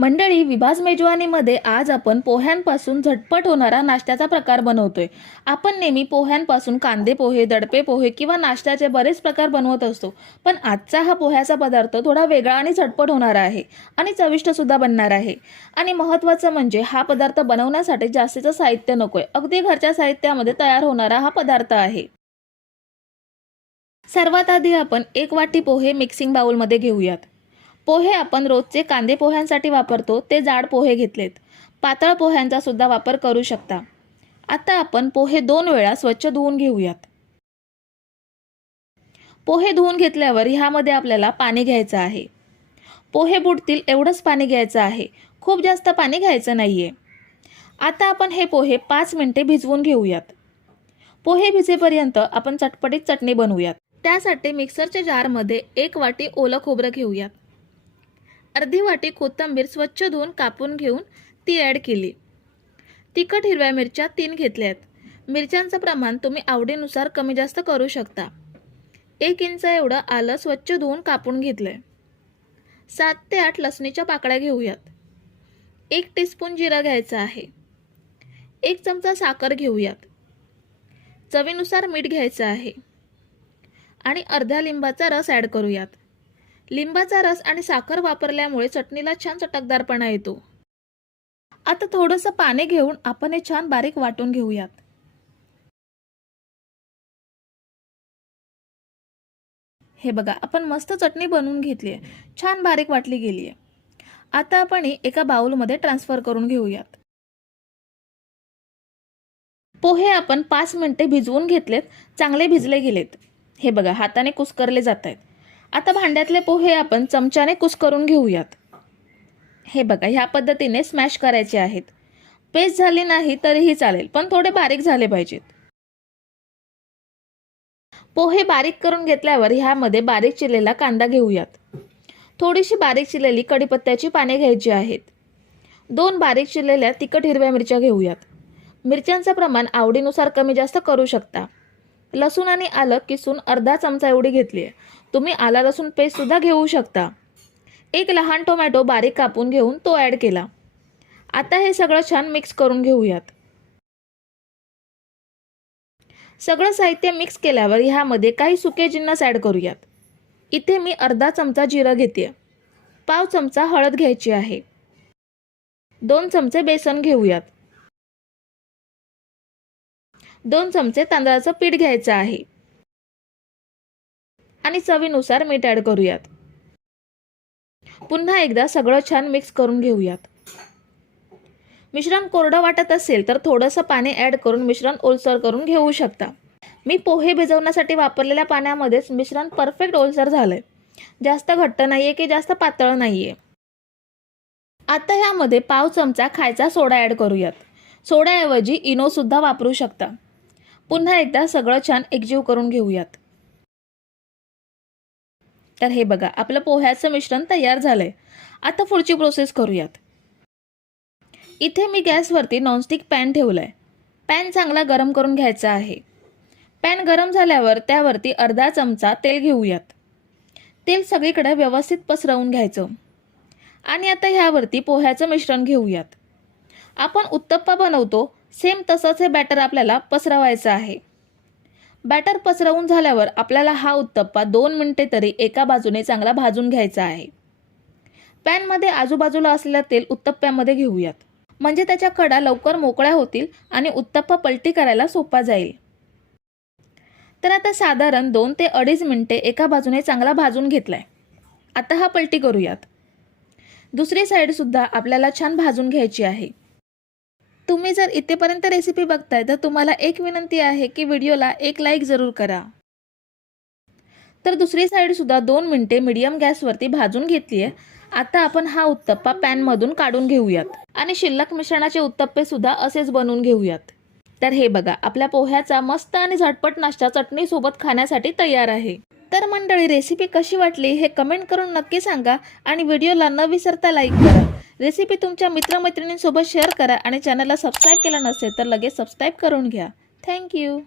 मंडळी, विभाज मेजवानीमध्ये आज आपण पोह्यांपासून झटपट होणारा नाश्त्याचा प्रकार बनवतोय। आपण नेहमी पोह्यांपासून कांदे पोहे, दडपे पोहे किंवा नाश्त्याचे बरेच प्रकार बनवत असतो, पण आजचा हा पोह्याचा पदार्थ थोडा वेगळा आणि झटपट होणारा आहे आणि चविष्ट सुद्धा बनणार आहे। आणि महत्त्वाचं म्हणजे हा पदार्थ बनवण्यासाठी जास्तीचं साहित्य नकोय, अगदी घरच्या साहित्यामध्ये तयार होणारा हा पदार्थ आहे। सर्वात आधी आपण 1 वाटी पोहे मिक्सिंग बाउलमध्ये घेऊयात। पोहे आपण रोजचे कांदे पोह्यांसाठी वापरतो ते जाड पोहे घेतलेत। पातळ पोह्यांचा सुद्धा वापर करू शकता। आता आपण पोहे 2 वेळा स्वच्छ धुवून घेऊयात। पोहे धुवून घेतल्यावर ह्यामध्ये आपल्याला पाणी घ्यायचं आहे। पोहे बुडतील एवढंच पाणी घ्यायचं आहे, खूप जास्त पाणी घ्यायचं नाहीये। आता आपण हे पोहे 5 मिनिटे भिजवून घेऊयात। पोहे भिजेपर्यंत आपण चटपटीत चटणी बनवूयात। त्यासाठी मिक्सरच्या जारमध्ये 1 वाटी ओलं खोबरं घेऊयात। अर्धी वाटी कोथिंबीर स्वच्छ धुवून कापून घेऊन ती ॲड केली। तिखट हिरव्या मिरच्या 3 घेतल्यात। मिरच्यांचं प्रमाण तुम्ही आवडीनुसार कमी जास्त करू शकता। 1 इंच एवढं आलं स्वच्छ धुवून कापून घेतलंय। 7 ते 8 लसणीच्या पाकळ्या घेऊयात। 1 टीस्पून जिरं घ्यायचं आहे। 1 चमचा साखर घेऊयात। चवीनुसार मीठ घ्यायचं आहे आणि अर्ध्या लिंबाचा रस ॲड करूयात। लिंबाचा रस आणि साखर वापरल्यामुळे चटणीला छान चटकदारपणा येतो। आता थोडंसं पाणी घेऊन आपण हे छान बारीक वाटून घेऊयात। हे बघा, आपण मस्त चटणी बनवून घेतली आहे, छान बारीक वाटली गेली आहे। आता आपण ही एका बाउलमध्ये ट्रान्सफर करून घेऊयात। पोहे आपण 5 मिनिटे भिजवून घेतलेत, चांगले भिजले गेलेत। हे बघा, हाताने कुस्करले जात आहेत। आता भांड्यातले पोहे आपण चमच्याने कुस्करून घेऊयात। हे बघा, ह्या पद्धतीने स्मॅश करायचे आहेत। पेस्ट झाली नाही तरीही चालेल, पण थोडे बारीक झाले पाहिजेत। पोहे बारीक करून घेतल्यावर ह्यामध्ये बारीक चिरलेला कांदा घेऊयात। थोडीशी बारीक चिरलेली कढीपत्त्याची पाने घ्यायची आहेत। 2 बारीक चिरलेल्या तिखट हिरव्या मिरच्या घेऊयात। मिरच्यांचं प्रमाण आवडीनुसार कमी जास्त करू शकता। लसूण आणि आलं किसून अर्धा चमचा एवढी घेतली आहे। तुम्ही आला लसूण पेस्ट सुद्धा घेऊ शकता। 1 लहान टोमॅटो बारीक कापून घेऊन तो ॲड केला। आता हे सगळं छान मिक्स करून घेऊयात। सगळं साहित्य मिक्स केल्यावर ह्यामध्ये काही सुके जिन्नस ॲड करूयात। इथे मी अर्धा चमचा जिरं घेते। पाव चमचा हळद घ्यायची आहे। 2 चमचे बेसन घेऊयात। 2 चमचे तांदळाचं पीठ घ्यायचं आहे आणि चवीनुसार मीठ ॲड करूयात। पुन्हा एकदा सगळं छान मिक्स करून घेऊयात। मिश्रण कोरडं वाटत असेल तर थोडंसं पाणी ॲड करून मिश्रण ओलसर करून घेऊ शकता। मी पोहे भिजवण्यासाठी वापरलेल्या पाण्यामध्येच मिश्रण परफेक्ट ओलसर झालंय। जास्त घट्ट नाहीये की जास्त पातळ नाहीये। आता ह्यामध्ये पाव चमचा खायचा सोडा ॲड करूयात। सोड्याऐवजी इनो सुद्धा वापरू शकता। पुन्हा एकदा सगळं छान एकजीव करून घेऊयात। तर हे बघा, आपलं पोह्याचं मिश्रण तयार झालंय। आता पुढची प्रोसेस करूयात। इथे मी गॅसवरती नॉनस्टिक पॅन ठेवलाय। पॅन चांगला गरम करून घ्यायचा आहे। पॅन गरम झाल्यावर त्यावरती अर्धा चमचा तेल घेऊयात। तेल सगळीकडे व्यवस्थित पसरवून घ्यायचं आणि आता ह्यावरती पोह्याचं मिश्रण घेऊयात। आपण उत्तप्पा बनवतो सेम तसंच हे बॅटर आपल्याला पसरवायचं आहे। बॅटर पसरवून झाल्यावर आपल्याला हा उत्तप्पा 2 मिनिटे तरी एका बाजूने चांगला भाजून घ्यायचा आहे। पॅनमध्ये आजूबाजूला असलेलं तेल उत्तप्प्यामध्ये घेऊयात, म्हणजे त्याच्या कडा लवकर मोकळ्या होतील आणि उत्तप्पा पलटी करायला सोपा जाईल। तर आता साधारण 2 ते 2.5 मिनिटे एका बाजूने चांगला भाजून घेतलाय। आता हा पलटी करूयात। दुसरी साईड सुद्धा आपल्याला छान भाजून घ्यायची आहे। तुम्ही जर इथेपर्यंत रेसिपी बघताय तर तुम्हाला एक विनंती आहे की व्हिडिओला एक लाईक जरूर करा। तर दुसरी साईड सुद्धा 2 मिनिटे मीडियम गॅसवरती भाजून घेतली आहे। आता आपण हा उत्तप्पा पॅनमधून काढून घेऊयात आणि शिल्लक मिश्रणाचे उत्तप्पे सुद्धा असेच बनवून घेऊयात। तर हे बघा, आपल्या पोह्याचा मस्त आणि झटपट नाश्ता चटणी सोबत खाण्यासाठी तयार आहे। तर मंडळी, रेसिपी कशी वाटली हे कमेंट करून नक्की सांगा आणि व्हिडिओला न विसरता लाईक करा। रेसिपी तुमच्या मित्रमैत्रिणींसोबत शेअर करा आणि चॅनलला सबस्क्राईब केलं नसेल तर लगेच सबस्क्राईब करून घ्या। थँक्यू।